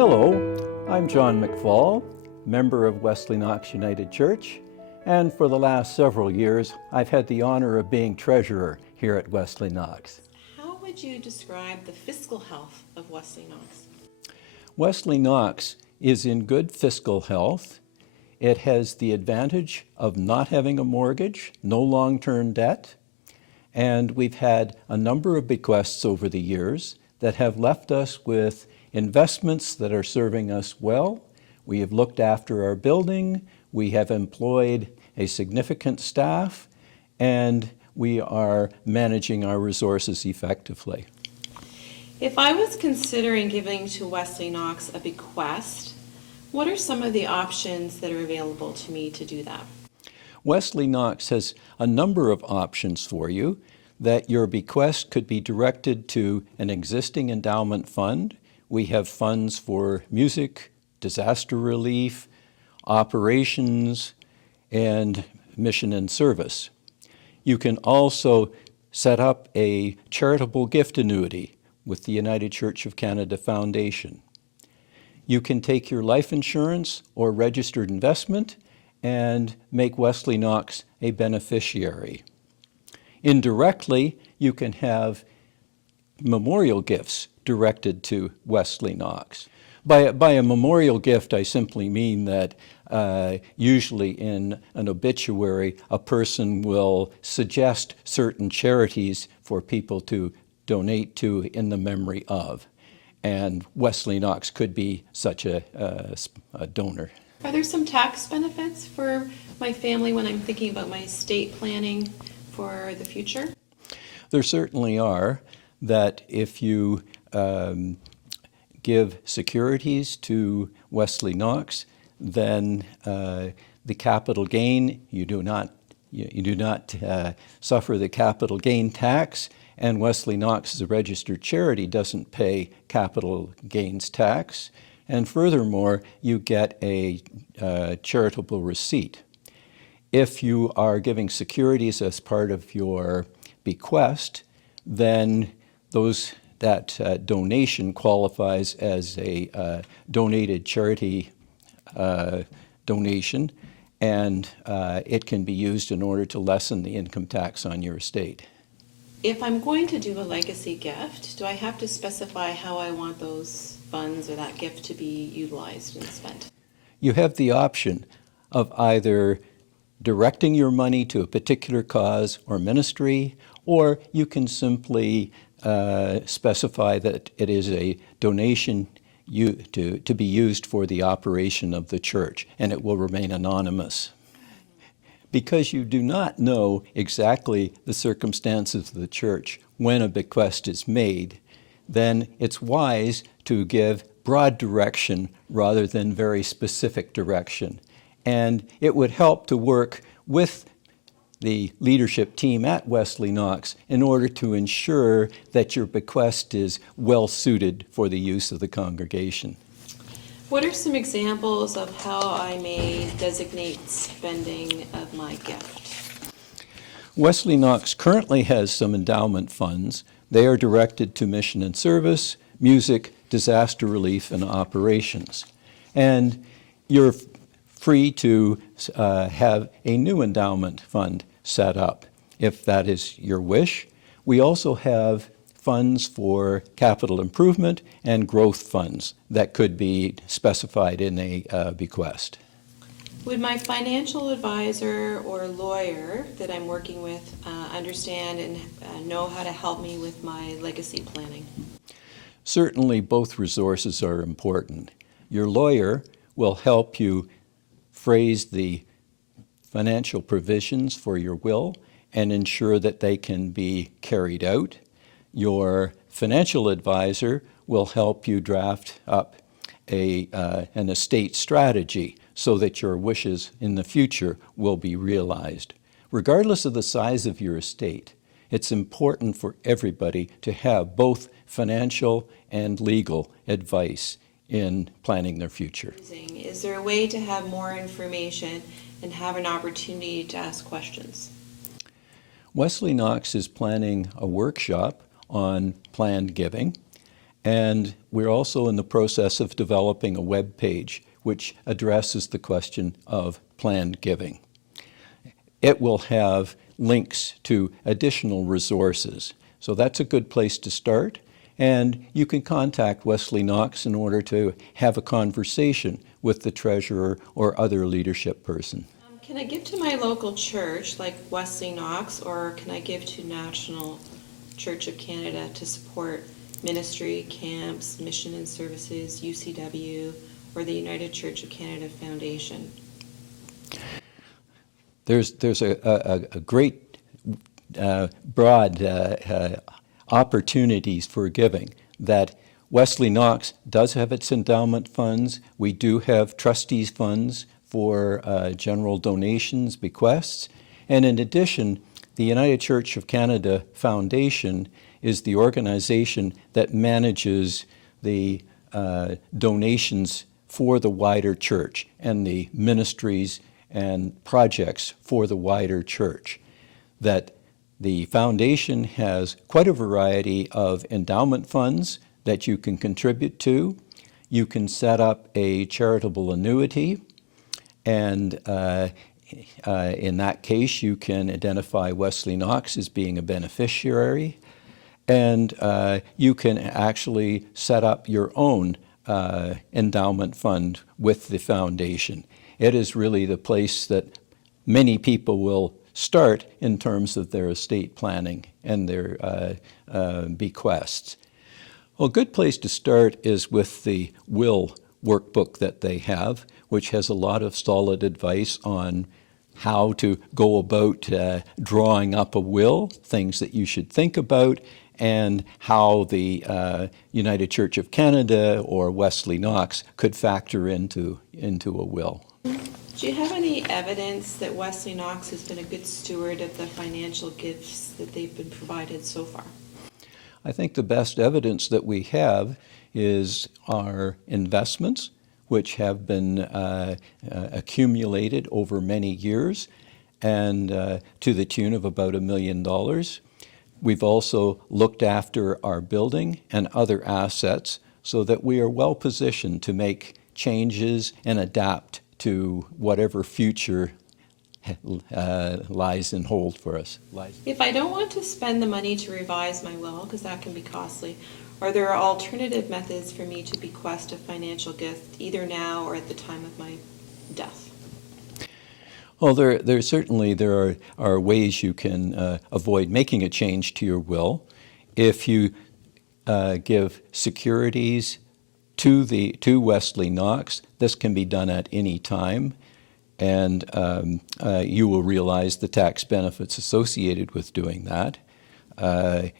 Hello, I'm John McFall, member of Wesley-Knox United Church, and for the last several years I've had the honor of being treasurer here at Wesley-Knox. How would you describe the fiscal health of Wesley-Knox? Wesley-Knox is in good fiscal health. It has the advantage of not having a mortgage, no long-term debt, and we've had a number of bequests over the years that have left us with investments that are serving us well. We have looked after our building, we have employed a significant staff, and we are managing our resources effectively. If I was considering giving to Wesley-Knox a bequest, what are some of the options that are available to me to do that? Wesley-Knox has a number of options for you. That your bequest could be directed to an existing endowment fund. We have funds for music, disaster relief, operations, and mission and service. You can also set up a charitable gift annuity with the United Church of Canada Foundation. You can take your life insurance or registered investment and make Wesley-Knox a beneficiary. Indirectly, you can have memorial gifts directed to Wesley-Knox. By a memorial gift, I simply mean that usually in an obituary, a person will suggest certain charities for people to donate to in the memory of. And Wesley-Knox could be such a donor. Are there some tax benefits for my family when I'm thinking about my estate planning for the future? There certainly are. That if you give securities to Wesley-Knox, then the capital gain, you do not suffer the capital gain tax, and Wesley-Knox as a registered charity doesn't pay capital gains tax, and furthermore, you get a charitable receipt. If you are giving securities as part of your bequest, then that donation qualifies as a donated charity donation, and it can be used in order to lessen the income tax on your estate. If I'm going to do a legacy gift, do I have to specify how I want those funds or that gift to be utilized and spent? You have the option of either directing your money to a particular cause or ministry, or you can simply specify that it is a donation to be used for the operation of the church, and it will remain anonymous. Because you do not know exactly the circumstances of the church when a bequest is made, then it's wise to give broad direction rather than very specific direction. And it would help to work with the leadership team at Wesley-Knox in order to ensure that your bequest is well suited for the use of the congregation. What are some examples of how I may designate spending of my gift? Wesley-Knox currently has some endowment funds. They are directed to mission and service, music, disaster relief, and operations. And you're free to have a new endowment fund set up, if that is your wish. We also have funds for capital improvement and growth funds that could be specified in a bequest. Would my financial advisor or lawyer that I'm working with understand and know how to help me with my legacy planning? Certainly both resources are important. Your lawyer will help you phrase the financial provisions for your will and ensure that they can be carried out. Your financial advisor will help you draft up an estate strategy so that your wishes in the future will be realized. Regardless of the size of your estate, it's important for everybody to have both financial and legal advice in planning their future. Is there a way to have more information and have an opportunity to ask questions? Wesley-Knox is planning a workshop on planned giving, And we're also in the process of developing a web page which addresses the question of planned giving. It will have links to additional resources. So that's a good place to start. And you can contact Wesley-Knox in order to have a conversation with the treasurer or other leadership person. Can I give to my local church, like Wesley-Knox, or can I give to National Church of Canada to support ministry, camps, mission and services, UCW, or the United Church of Canada Foundation? There's a great broad opportunities for giving that Wesley-Knox does have its endowment funds. We do have trustees funds for general donations, bequests. And in addition, the United Church of Canada Foundation is the organization that manages the donations for the wider church and the ministries and projects for the wider church. That the foundation has quite a variety of endowment funds that you can contribute to. You can set up a charitable annuity, and in that case you can identify Wesley-Knox as being a beneficiary, and you can actually set up your own endowment fund with the foundation. It is really the place that many people will start in terms of their estate planning and their bequests. Well, a good place to start is with the will workbook that they have, which has a lot of solid advice on how to go about drawing up a will, things that you should think about, and how the United Church of Canada or Wesley-Knox could factor into a will. Do you have any evidence that Wesley-Knox has been a good steward of the financial gifts that they've been provided so far? I think the best evidence that we have is our investments, which have been accumulated over many years and to the tune of about $1 million. We've also looked after our building and other assets so that we are well positioned to make changes and adapt to whatever future lies in hold for us. If I don't want to spend the money to revise my will, because that can be costly, are there alternative methods for me to bequest a financial gift either now or at the time of my death? Well, there are ways you can avoid making a change to your will. If you give securities to Wesley-Knox, this can be done at any time, and you will realize the tax benefits associated with doing that.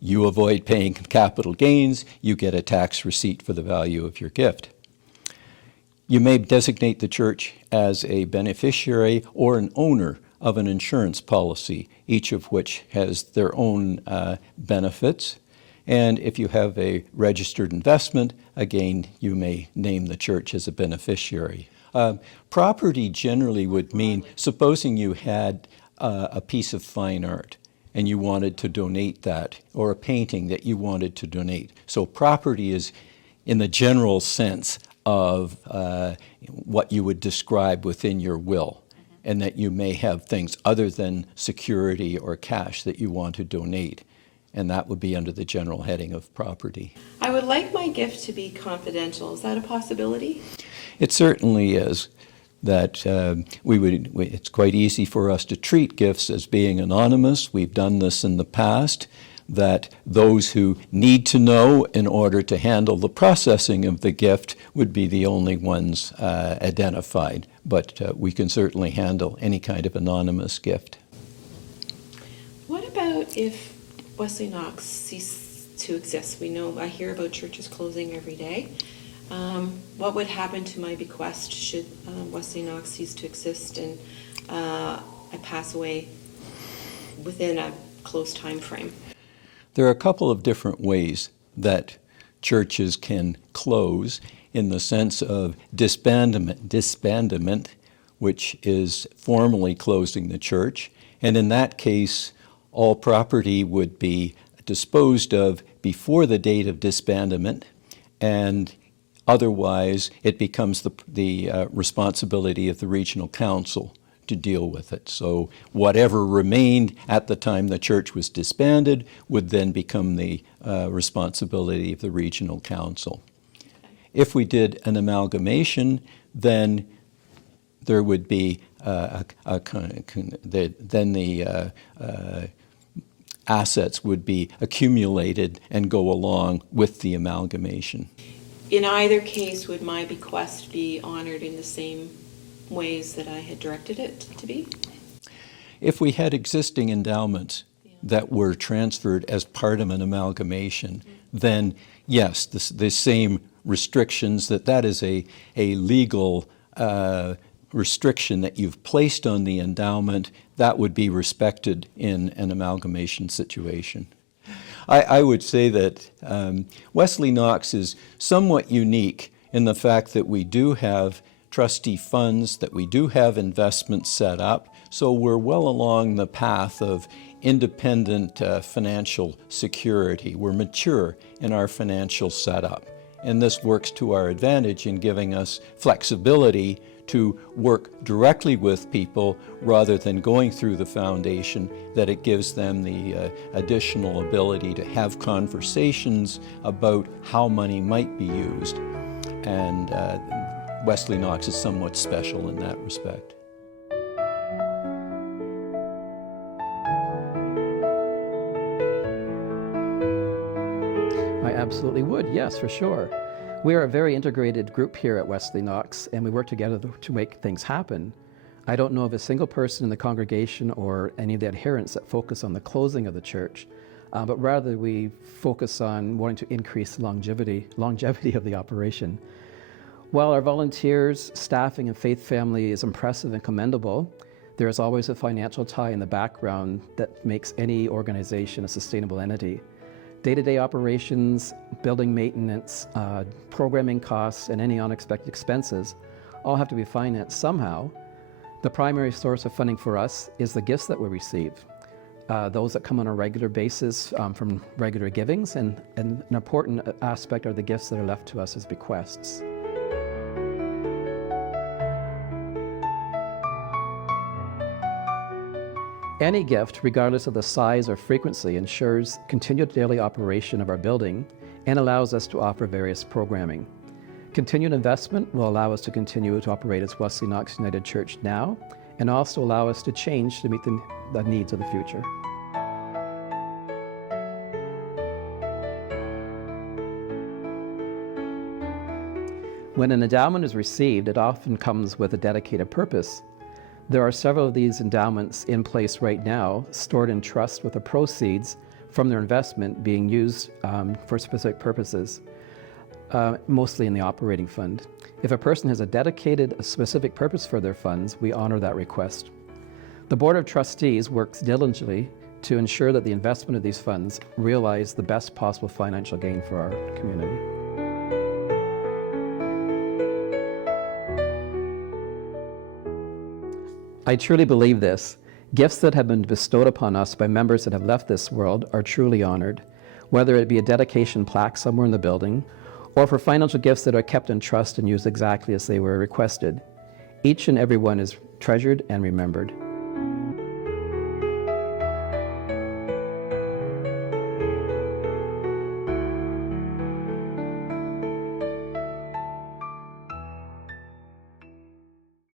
You avoid paying capital gains, you get a tax receipt for the value of your gift. You may designate the church as a beneficiary or an owner of an insurance policy, each of which has their own benefits. And if you have a registered investment, again, you may name the church as a beneficiary. Property generally would mean, supposing you had a piece of fine art and you wanted to donate that, or a painting that you wanted to donate. So property is in the general sense of what you would describe within your will, and that you may have things other than security or cash that you want to donate, and that would be under the general heading of property. I would like my gift to be confidential. Is that a possibility? It certainly is. That it's quite easy for us to treat gifts as being anonymous. We've done this in the past, that those who need to know in order to handle the processing of the gift would be the only ones identified. But we can certainly handle any kind of anonymous gift. What about if Wesley-Knox ceased to exist? I hear about churches closing every day. What would happen to my bequest should Wesley-Knox cease to exist and I pass away within a close time frame? There are a couple of different ways that churches can close in the sense of disbandment, which is formally closing the church. And in that case, all property would be disposed of before the date of disbandment, and otherwise it becomes the responsibility of the regional council to deal with it. So whatever remained at the time the church was disbanded would then become the responsibility of the regional council. If we did an amalgamation, then there would be then the assets would be accumulated and go along with the amalgamation. In either case, would my bequest be honored in the same ways that I had directed it to be? If we had existing endowments that were transferred as part of an amalgamation, then yes, the same restrictions, that is a legal restriction that you've placed on the endowment, that would be respected in an amalgamation situation. I would say that Wesley-Knox is somewhat unique in the fact that we do have trustee funds, that we do have investments set up, so we're well along the path of independent financial security. We're mature in our financial setup, and this works to our advantage in giving us flexibility to work directly with people rather than going through the foundation, that it gives them the additional ability to have conversations about how money might be used. And Wesley-Knox is somewhat special in that respect. I absolutely would, yes, for sure. We are a very integrated group here at Wesley-Knox, and we work together to make things happen. I don't know of a single person in the congregation or any of the adherents that focus on the closing of the church, but rather we focus on wanting to increase the longevity of the operation. While our volunteers, staffing, and faith family is impressive and commendable, there is always a financial tie in the background that makes any organization a sustainable entity. Day-to-day operations, building maintenance, programming costs, and any unexpected expenses all have to be financed somehow. The primary source of funding for us is the gifts that we receive, those that come on a regular basis from regular givings, and an important aspect are the gifts that are left to us as bequests. Any gift, regardless of the size or frequency, ensures continued daily operation of our building and allows us to offer various programming. Continued investment will allow us to continue to operate as Wesley-Knox United Church now, and also allow us to change to meet the needs of the future. When an endowment is received, it often comes with a dedicated purpose. There are several of these endowments in place right now, stored in trust with the proceeds from their investment being used for specific purposes, mostly in the operating fund. If a person has a specific purpose for their funds, we honor that request. The Board of Trustees works diligently to ensure that the investment of these funds realize the best possible financial gain for our community. I truly believe this. Gifts that have been bestowed upon us by members that have left this world are truly honored, whether it be a dedication plaque somewhere in the building, or for financial gifts that are kept in trust and used exactly as they were requested. Each and every one is treasured and remembered.